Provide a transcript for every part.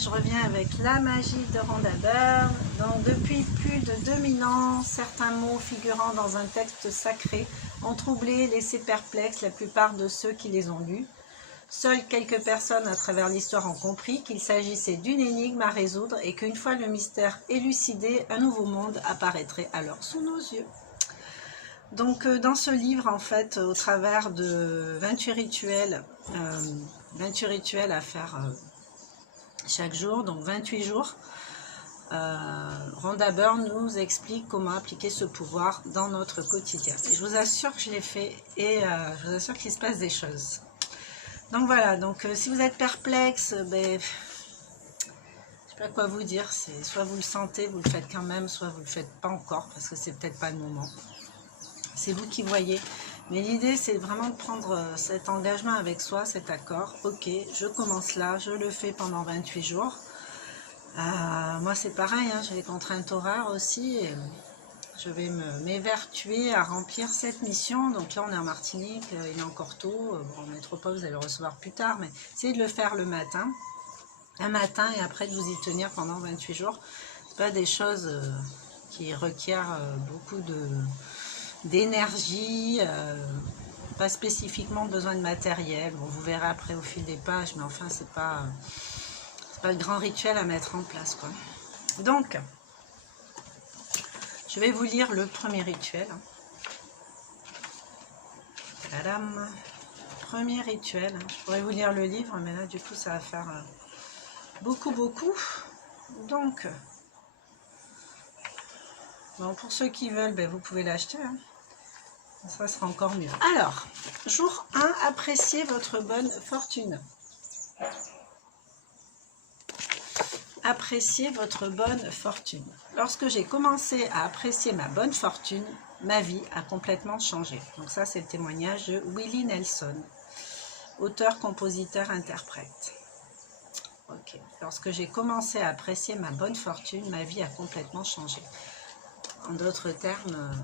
je reviens avec la magie de Rhonda Byrne. Donc, depuis plus de 2000 ans, certains mots figurant dans un texte sacré ont troublé, laissé perplexes la plupart de ceux qui les ont lus. Seules quelques personnes à travers l'histoire ont compris qu'il s'agissait d'une énigme à résoudre et qu'une fois le mystère élucidé, un nouveau monde apparaîtrait alors sous nos yeux. Donc dans ce livre, en fait, au travers de 28 rituels à faire chaque jour, donc 28 jours, Rhonda Byrne nous explique comment appliquer ce pouvoir dans notre quotidien. Et je vous assure que je l'ai fait et je vous assure qu'il se passe des choses. Donc voilà, donc si vous êtes perplexe, je sais pas quoi vous dire, c'est soit vous le sentez, vous le faites quand même, soit vous le faites pas encore, parce que c'est peut-être pas le moment. C'est vous qui voyez. Mais l'idée, c'est vraiment de prendre cet engagement avec soi, cet accord. Ok, je commence là, je le fais pendant 28 jours. Moi, c'est pareil, hein, j'ai les contraintes horaires aussi. Et je vais m'évertuer à remplir cette mission. Donc là, on est en Martinique, il est encore tôt. Bon, en métropole, vous allez le recevoir plus tard, mais essayez de le faire le matin. Un matin et après de vous y tenir pendant 28 jours. Ce pas des choses qui requièrent beaucoup d'énergie, pas spécifiquement besoin de matériel. Bon, vous verrez après au fil des pages, mais enfin, c'est pas le grand rituel à mettre en place, quoi. Donc, je vais vous lire le premier rituel. Tadam. Premier rituel. Je pourrais vous lire le livre, mais là, du coup, ça va faire beaucoup. Donc, bon, pour ceux qui veulent, vous pouvez l'acheter. Hein. Ça sera encore mieux. Alors, jour 1, appréciez votre bonne fortune. Appréciez votre bonne fortune. Lorsque j'ai commencé à apprécier ma bonne fortune, ma vie a complètement changé. Donc ça, c'est le témoignage de Willie Nelson, auteur, compositeur, interprète. Ok. Lorsque j'ai commencé à apprécier ma bonne fortune, ma vie a complètement changé. En d'autres termes,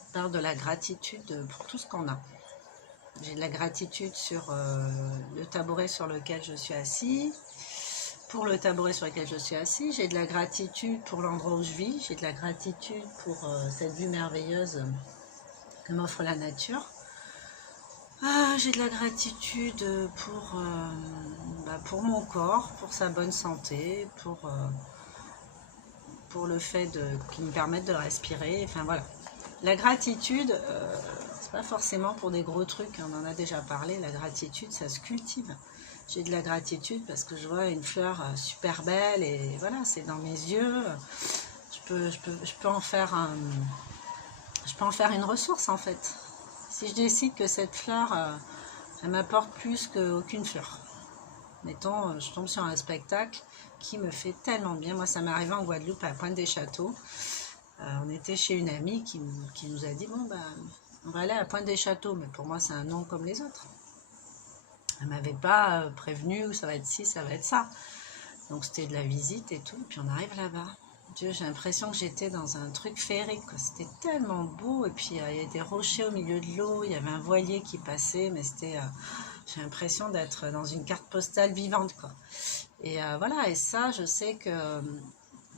on parle de la gratitude pour tout ce qu'on a. J'ai de la gratitude sur le tabouret sur lequel je suis assis. Pour le tabouret sur lequel je suis assis, j'ai de la gratitude pour l'endroit où je vis, j'ai de la gratitude pour cette vue merveilleuse que m'offre la nature. J'ai de la gratitude pour mon corps, pour sa bonne santé, pour le fait qu'il me permette de respirer, enfin voilà. La gratitude, c'est pas forcément pour des gros trucs, on en a déjà parlé, la gratitude, ça se cultive. J'ai de la gratitude parce que je vois une fleur super belle et voilà, c'est dans mes yeux. Je peux en faire une ressource en fait. Si je décide que cette fleur, elle m'apporte plus qu'aucune fleur. Mettons, je tombe sur un spectacle qui me fait tellement bien. Moi, ça m'est arrivé en Guadeloupe à Pointe-des-Châteaux. On était chez une amie qui nous a dit, bon, on va aller à Pointe-des-Châteaux. Mais pour moi, c'est un nom comme les autres. Elle ne m'avait pas prévenu, ça va être ci, ça va être ça. Donc c'était de la visite et tout, puis on arrive là-bas. Dieu, j'ai l'impression que j'étais dans un truc féerique, c'était tellement beau, et puis il y avait des rochers au milieu de l'eau, il y avait un voilier qui passait, mais c'était, j'ai l'impression d'être dans une carte postale vivante, quoi. Et voilà, et ça, je sais que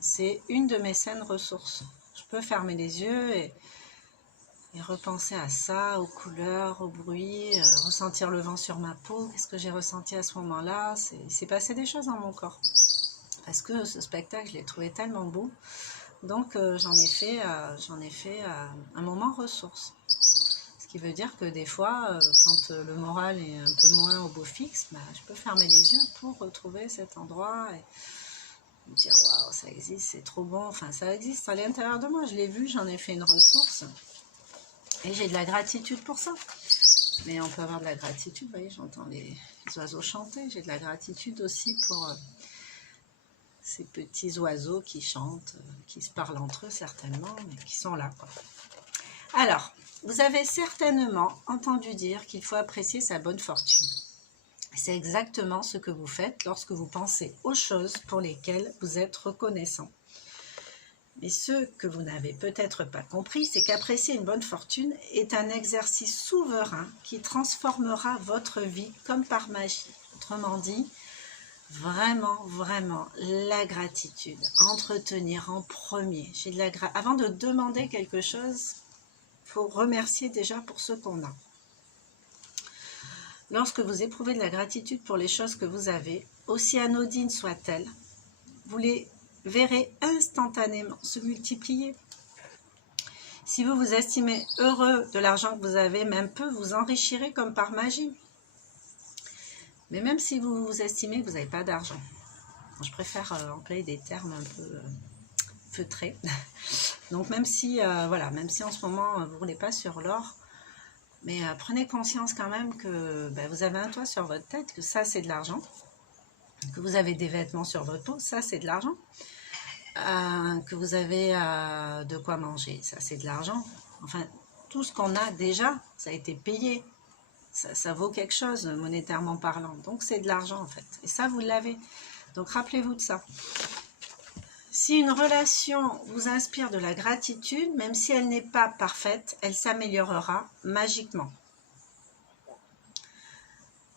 c'est une de mes saines ressources. Je peux fermer les yeux et repenser à ça, aux couleurs, au bruit, ressentir le vent sur ma peau. Qu'est-ce que j'ai ressenti à ce moment-là? Il s'est passé des choses dans mon corps. Parce que ce spectacle, je l'ai trouvé tellement beau. Donc, j'en ai fait un moment ressource. Ce qui veut dire que des fois, quand le moral est un peu moins au beau fixe, je peux fermer les yeux pour retrouver cet endroit et me dire « Waouh, ça existe, c'est trop bon ». Enfin, ça existe à l'intérieur de moi. Je l'ai vu, j'en ai fait une ressource. Et j'ai de la gratitude pour ça. Mais on peut avoir de la gratitude, vous voyez, j'entends les oiseaux chanter. J'ai de la gratitude aussi pour ces petits oiseaux qui chantent, qui se parlent entre eux certainement, mais qui sont là, quoi. Alors, vous avez certainement entendu dire qu'il faut apprécier sa bonne fortune. C'est exactement ce que vous faites lorsque vous pensez aux choses pour lesquelles vous êtes reconnaissant. Mais ce que vous n'avez peut-être pas compris, c'est qu'apprécier une bonne fortune est un exercice souverain qui transformera votre vie comme par magie. Autrement dit, vraiment, vraiment la gratitude à entretenir en premier. Avant de demander quelque chose, il faut remercier déjà pour ce qu'on a. Lorsque vous éprouvez de la gratitude pour les choses que vous avez, aussi anodines soient-elles, vous les verrez instantanément se multiplier. Si vous vous estimez heureux de l'argent que vous avez, même peu, vous enrichirez comme par magie. Mais même si vous vous estimez que vous n'avez pas d'argent, je préfère employer des termes un peu feutrés. Donc même si, même si en ce moment vous ne roulez pas sur l'or, mais prenez conscience quand même que vous avez un toit sur votre tête, que ça c'est de l'argent, que vous avez des vêtements sur votre peau, ça c'est de l'argent, que vous avez de quoi manger, ça c'est de l'argent. Enfin, tout ce qu'on a déjà, ça a été payé, ça vaut quelque chose monétairement parlant, donc c'est de l'argent en fait, et ça vous l'avez, donc rappelez-vous de ça. Si une relation vous inspire de la gratitude, même si elle n'est pas parfaite, elle s'améliorera magiquement.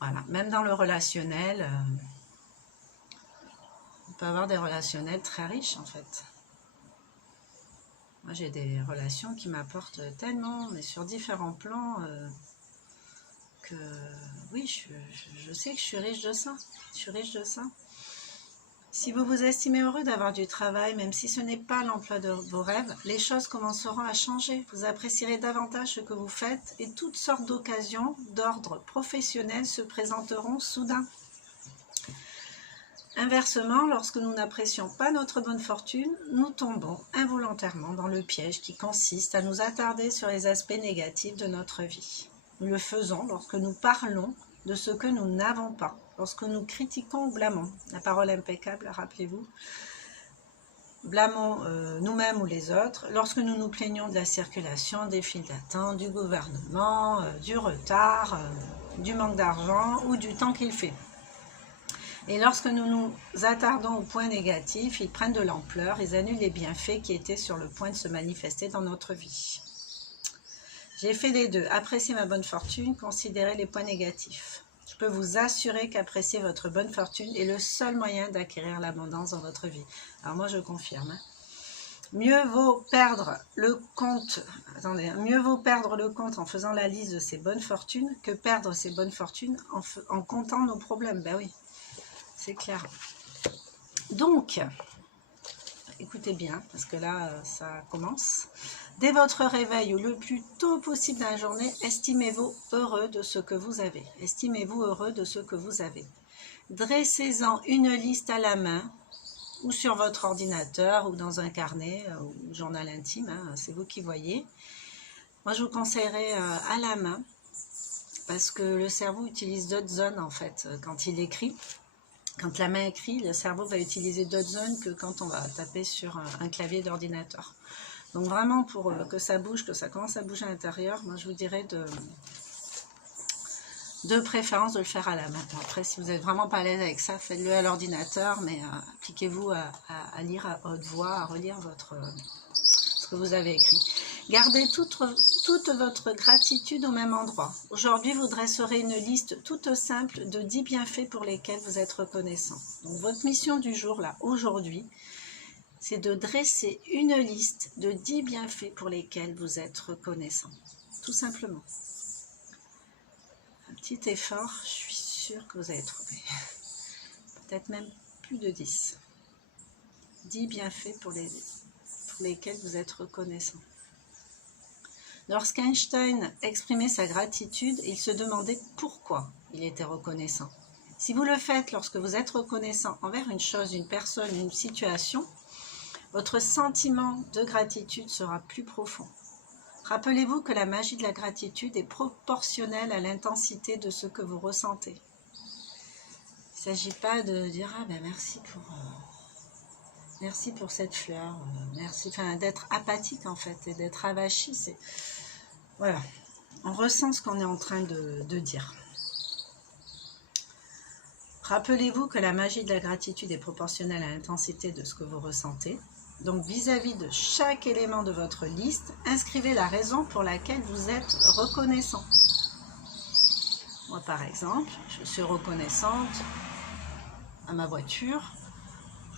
Voilà, même dans le relationnel, on peut avoir des relationnels très riches en fait. Moi j'ai des relations qui m'apportent tellement, mais sur différents plans, que oui, je sais que je suis riche de ça. Je suis riche de ça. Si vous vous estimez heureux d'avoir du travail, même si ce n'est pas l'emploi de vos rêves, les choses commenceront à changer. Vous apprécierez davantage ce que vous faites et toutes sortes d'occasions d'ordre professionnel se présenteront soudain. Inversement, lorsque nous n'apprécions pas notre bonne fortune, nous tombons involontairement dans le piège qui consiste à nous attarder sur les aspects négatifs de notre vie. Nous le faisons lorsque nous parlons de ce que nous n'avons pas, lorsque nous critiquons ou blâmons. La parole impeccable, rappelez-vous. Blâmons nous-mêmes ou les autres, lorsque nous nous plaignons de la circulation, des files d'attente, du gouvernement, du retard, du manque d'argent ou du temps qu'il fait. Et lorsque nous nous attardons aux points négatifs, ils prennent de l'ampleur, ils annulent les bienfaits qui étaient sur le point de se manifester dans notre vie. J'ai fait les deux, apprécier ma bonne fortune, considérer les points négatifs. Je peux vous assurer qu'apprécier votre bonne fortune est le seul moyen d'acquérir l'abondance dans votre vie. Alors moi je confirme. Hein. Mieux vaut perdre le compte en faisant la liste de ses bonnes fortunes que perdre ses bonnes fortunes en comptant nos problèmes. Ben oui, c'est clair. Donc, écoutez bien, parce que là, ça commence. Dès votre réveil ou le plus tôt possible dans la journée, estimez-vous heureux de ce que vous avez. Estimez-vous heureux de ce que vous avez. Dressez-en une liste à la main, ou sur votre ordinateur, ou dans un carnet, ou journal intime, hein, c'est vous qui voyez. Moi, je vous conseillerais à la main, parce que le cerveau utilise d'autres zones, en fait, quand il écrit. Quand la main écrit, le cerveau va utiliser d'autres zones que quand on va taper sur un clavier d'ordinateur. Donc vraiment, pour que ça bouge, que ça commence à bouger à l'intérieur, moi je vous dirais de préférence de le faire à la main. Bon, après, si vous n'êtes vraiment pas à l'aise avec ça, faites-le à l'ordinateur, mais appliquez-vous à lire à haute voix, à relire ce que vous avez écrit. Gardez toute votre gratitude au même endroit. Aujourd'hui, vous dresserez une liste toute simple de 10 bienfaits pour lesquels vous êtes reconnaissant. Donc, votre mission du jour, là, aujourd'hui, c'est de dresser une liste de 10 bienfaits pour lesquels vous êtes reconnaissant. Tout simplement. Un petit effort, je suis sûre que vous allez trouver. Peut-être même plus de 10. 10 bienfaits pour lesquels vous êtes reconnaissant. Lorsqu'Einstein exprimait sa gratitude, il se demandait pourquoi il était reconnaissant. Si vous le faites lorsque vous êtes reconnaissant envers une chose, une personne, une situation, votre sentiment de gratitude sera plus profond. Rappelez-vous que la magie de la gratitude est proportionnelle à l'intensité de ce que vous ressentez. Il ne s'agit pas de dire « Ah ben merci pour cette fleur, merci », enfin d'être apathique en fait et d'être avachi. Voilà, on ressent ce qu'on est en train de dire. Rappelez-vous que la magie de la gratitude est proportionnelle à l'intensité de ce que vous ressentez. Donc, vis-à-vis de chaque élément de votre liste, inscrivez la raison pour laquelle vous êtes reconnaissant. Moi, par exemple, je suis reconnaissante à ma voiture.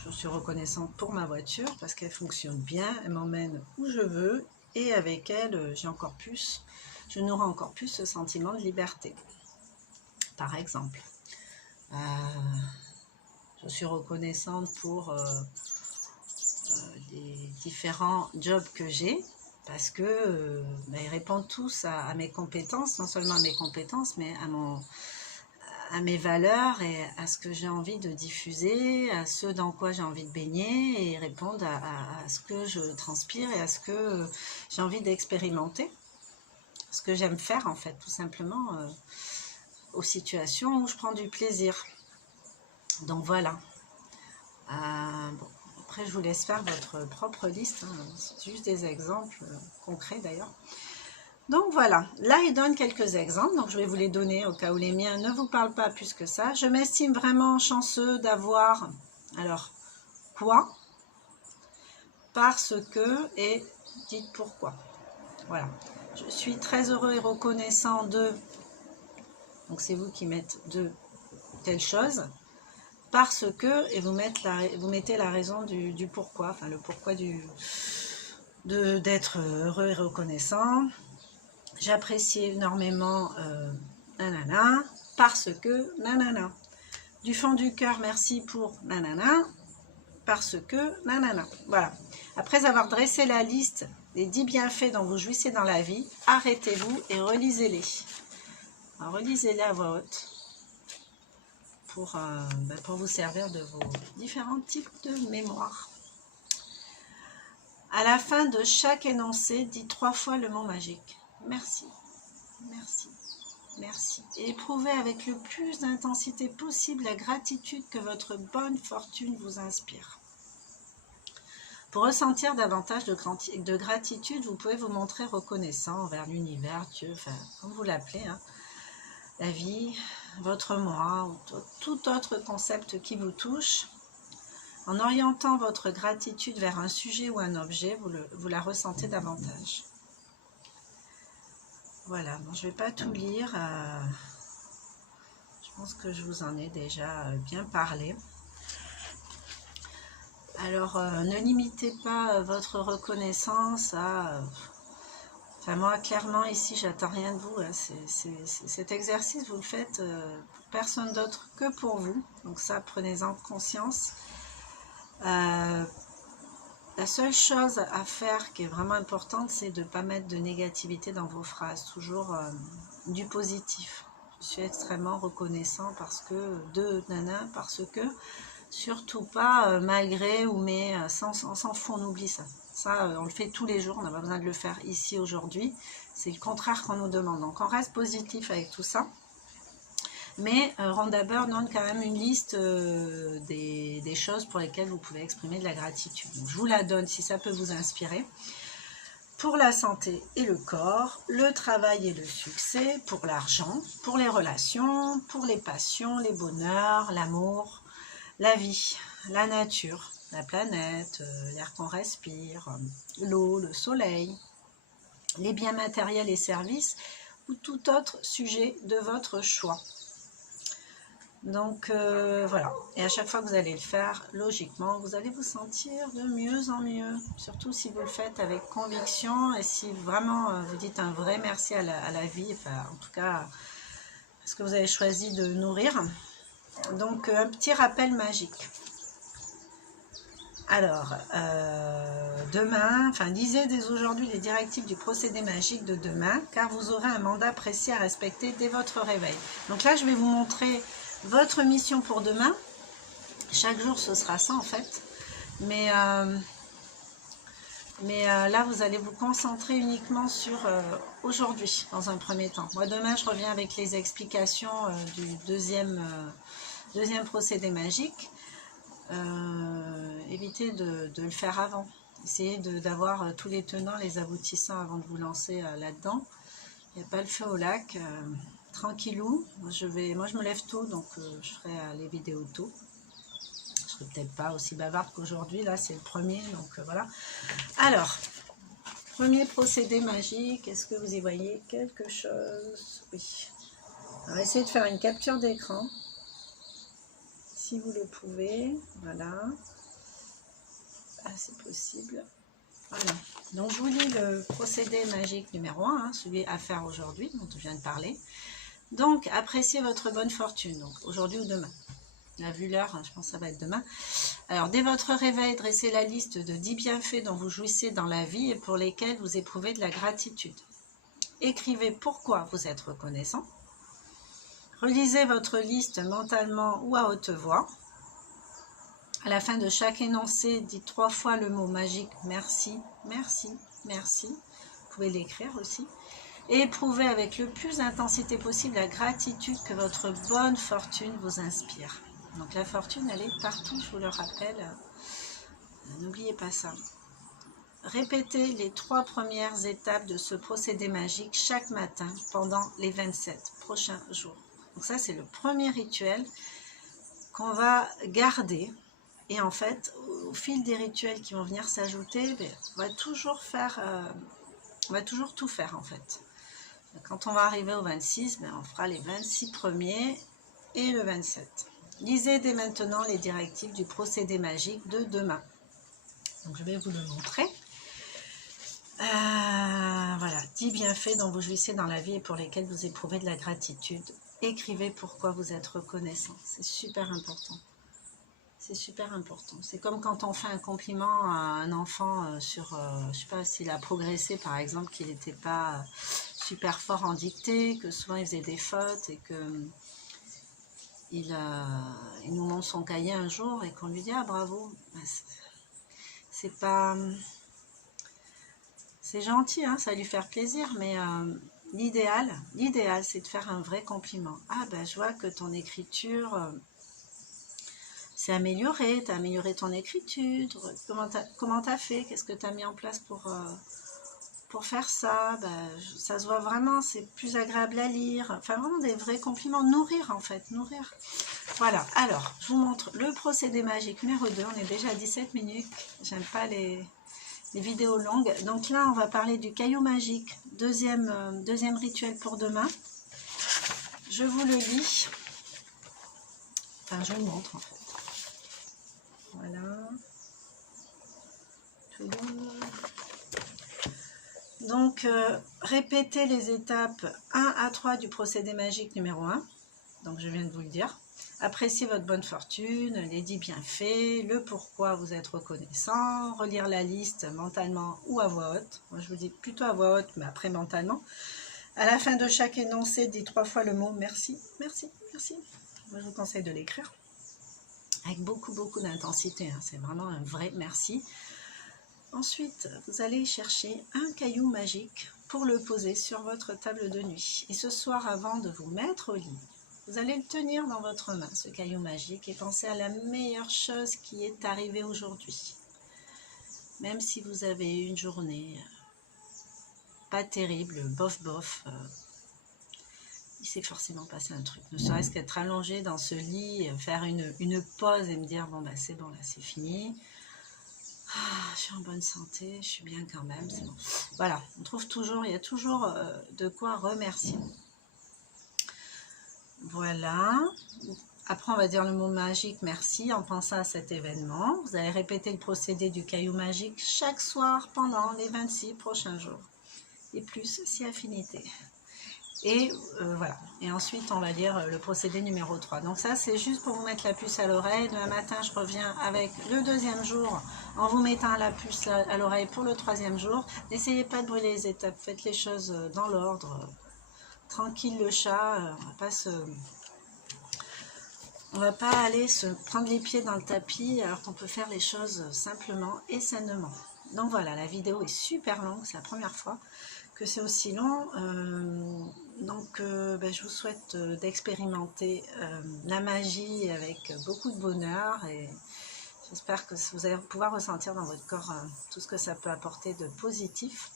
Je suis reconnaissante pour ma voiture parce qu'elle fonctionne bien, elle m'emmène où je veux et avec elle, je nourris encore plus ce sentiment de liberté. Par exemple, je suis reconnaissante pour les différents jobs que j'ai parce que ils répondent tous à mes compétences, non seulement à mes compétences, mais à mes valeurs et à ce que j'ai envie de diffuser, à ce dans quoi j'ai envie de baigner et répondre à ce que je transpire et à ce que j'ai envie d'expérimenter, ce que j'aime faire en fait, tout simplement, aux situations où je prends du plaisir. Donc voilà. Bon, après je vous laisse faire votre propre liste, hein. C'est juste des exemples concrets d'ailleurs. Donc voilà, là il donne quelques exemples, donc je vais vous les donner au cas où les miens ne vous parlent pas plus que ça. Je m'estime vraiment chanceux d'avoir, alors, quoi, parce que, et dites pourquoi. Voilà, je suis très heureux et reconnaissant de, donc c'est vous qui mettez de telle chose, parce que, et vous mettez la raison du pourquoi, enfin le pourquoi d'être heureux et reconnaissant. J'apprécie énormément nanana, parce que nanana. Du fond du cœur, merci pour nanana, parce que nanana. Voilà. Après avoir dressé la liste des 10 bienfaits dont vous jouissez dans la vie, arrêtez-vous et relisez-les. Relisez-les à voix haute pour vous servir de vos différents types de mémoire. À la fin de chaque énoncé, dites 3 fois le mot magique. Merci, merci, merci. Et éprouvez avec le plus d'intensité possible la gratitude que votre bonne fortune vous inspire. Pour ressentir davantage de gratitude, vous pouvez vous montrer reconnaissant envers l'univers, Dieu, enfin, comme vous l'appelez, hein, la vie, votre moi, ou tout autre concept qui vous touche. En orientant votre gratitude vers un sujet ou un objet, vous la ressentez davantage. Voilà, bon, je ne vais pas tout lire, je pense que je vous en ai déjà bien parlé. Alors, ne limitez pas votre reconnaissance à... Enfin, moi, clairement, ici, j'attends rien de vous. Hein. Cet exercice, vous le faites pour personne d'autre que pour vous. Donc ça, prenez-en conscience. La seule chose à faire qui est vraiment importante, c'est de ne pas mettre de négativité dans vos phrases, toujours du positif. Je suis extrêmement reconnaissant parce que, surtout pas malgré ou mais, on s'en fout, on oublie ça. Ça, on le fait tous les jours, on n'a pas besoin de le faire ici aujourd'hui. C'est le contraire qu'on nous demande. Donc on reste positif avec tout ça. Mais Rhonda Byrne donne quand même une liste des choses pour lesquelles vous pouvez exprimer de la gratitude. Donc, je vous la donne si ça peut vous inspirer. Pour la santé et le corps, le travail et le succès, pour l'argent, pour les relations, pour les passions, les bonheurs, l'amour, la vie, la nature, la planète, l'air qu'on respire, l'eau, le soleil, les biens matériels et services ou tout autre sujet de votre choix. Donc voilà, et à chaque fois que vous allez le faire, logiquement, vous allez vous sentir de mieux en mieux, surtout si vous le faites avec conviction et si vraiment vous dites un vrai merci à la vie, enfin en tout cas, parce que vous avez choisi de nourrir. Donc un petit rappel magique. Alors, demain, lisez dès aujourd'hui les directives du procédé magique de demain, car vous aurez un mandat précis à respecter dès votre réveil. Donc là, je vais vous montrer votre mission pour demain. Chaque jour, ce sera ça en fait. Mais là, vous allez vous concentrer uniquement sur aujourd'hui, dans un premier temps. Moi, demain, je reviens avec les explications du deuxième procédé magique. Évitez de le faire avant. Essayez d'avoir tous les tenants, les aboutissants avant de vous lancer là-dedans. Il n'y a pas le feu au lac. Tranquillou. Moi, je me lève tôt, donc je ferai les vidéos tôt. Je serai peut-être pas aussi bavarde qu'aujourd'hui. Là, c'est le premier, donc voilà. Alors, premier procédé magique. Est-ce que vous y voyez quelque chose? Oui. Alors, essayez de faire une capture d'écran. si vous le pouvez. Voilà. Ah, c'est possible. Voilà. Donc, je vous lis le procédé magique numéro 1, hein, celui à faire aujourd'hui, dont je viens de parler. Donc, appréciez votre bonne fortune, donc aujourd'hui ou demain. On a vu l'heure, hein, je pense que ça va être demain. Alors, dès votre réveil, dressez la liste de 10 bienfaits dont vous jouissez dans la vie et pour lesquels vous éprouvez de la gratitude. Écrivez pourquoi vous êtes reconnaissant. Relisez votre liste mentalement ou à haute voix. À la fin de chaque énoncé, dites 3 fois le mot magique « Merci, merci, merci ». Vous pouvez l'écrire aussi. Et éprouvez avec le plus d'intensité possible la gratitude que votre bonne fortune vous inspire. Donc la fortune, elle est partout, je vous le rappelle. N'oubliez pas ça. Répétez les 3 premières étapes de ce procédé magique chaque matin pendant les 27 prochains jours. Donc ça, c'est le premier rituel qu'on va garder. Et en fait, au fil des rituels qui vont venir s'ajouter, on va toujours tout faire en fait. Quand on va arriver au 26, on fera les 26 premiers et le 27. Lisez dès maintenant les directives du procédé magique de demain. Donc je vais vous le montrer. Voilà, 10 bienfaits dont vous jouissez dans la vie et pour lesquels vous éprouvez de la gratitude. Écrivez pourquoi vous êtes reconnaissant. C'est super important. C'est super important. C'est comme quand on fait un compliment à un enfant sur, je ne sais pas s'il a progressé par exemple, qu'il n'était pas super fort en dictée, que souvent il faisait des fautes et que il nous montre son cahier un jour et qu'on lui dit « Ah bravo !» C'est pas... C'est gentil, hein, ça va lui faire plaisir, mais l'idéal c'est de faire un vrai compliment. « Ah ben je vois que ton écriture... c'est amélioré, tu as amélioré ton écriture, comment tu as fait, qu'est-ce que tu as mis en place pour faire ça, ça se voit vraiment, c'est plus agréable à lire, enfin vraiment des vrais compliments, nourrir en fait, nourrir. Voilà, alors je vous montre le procédé magique numéro 2, on est déjà à 17 minutes, j'aime pas les vidéos longues, donc là on va parler du caillou magique, deuxième rituel pour demain, je vous le lis, enfin je vous le montre en fait. Voilà. Donc, répétez les étapes 1 à 3 du procédé magique numéro 1. Donc, je viens de vous le dire. Appréciez votre bonne fortune, les 10 bienfaits, le pourquoi vous êtes reconnaissant, relire la liste mentalement ou à voix haute. Moi, je vous dis plutôt à voix haute, mais après mentalement. À la fin de chaque énoncé, dites 3 fois le mot merci, merci, merci. Moi, je vous conseille de l'écrire. Avec beaucoup d'intensité, hein. C'est vraiment un vrai merci. Ensuite, vous allez chercher un caillou magique pour le poser sur votre table de nuit. Et ce soir, avant de vous mettre au lit, vous allez le tenir dans votre main, ce caillou magique, et penser à la meilleure chose qui est arrivée aujourd'hui. Même si vous avez eu une journée pas terrible, bof, il s'est forcément passé un truc. Ne serait-ce qu'être allongé dans ce lit, faire une pause et me dire, bon, c'est bon, là, c'est fini. Je suis en bonne santé, je suis bien quand même, c'est bon. Voilà, on trouve toujours, il y a toujours de quoi remercier. Voilà. Après, on va dire le mot magique, merci, en pensant à cet événement. Vous allez répéter le procédé du caillou magique chaque soir pendant les 26 prochains jours. Et plus, si affinité. Et voilà. Et ensuite, on va dire le procédé numéro 3. Donc ça, c'est juste pour vous mettre la puce à l'oreille. Demain matin, je reviens avec le 2e jour en vous mettant la puce à l'oreille pour le 3e jour. N'essayez pas de brûler les étapes. Faites les choses dans l'ordre. Tranquille le chat. On va pas aller se prendre les pieds dans le tapis alors qu'on peut faire les choses simplement et sainement. Donc voilà, la vidéo est super longue. C'est la première fois que c'est aussi long. Je vous souhaite d'expérimenter la magie avec beaucoup de bonheur et j'espère que vous allez pouvoir ressentir dans votre corps tout ce que ça peut apporter de positif.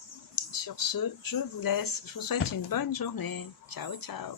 Sur ce, je vous laisse. Je vous souhaite une bonne journée. Ciao, ciao.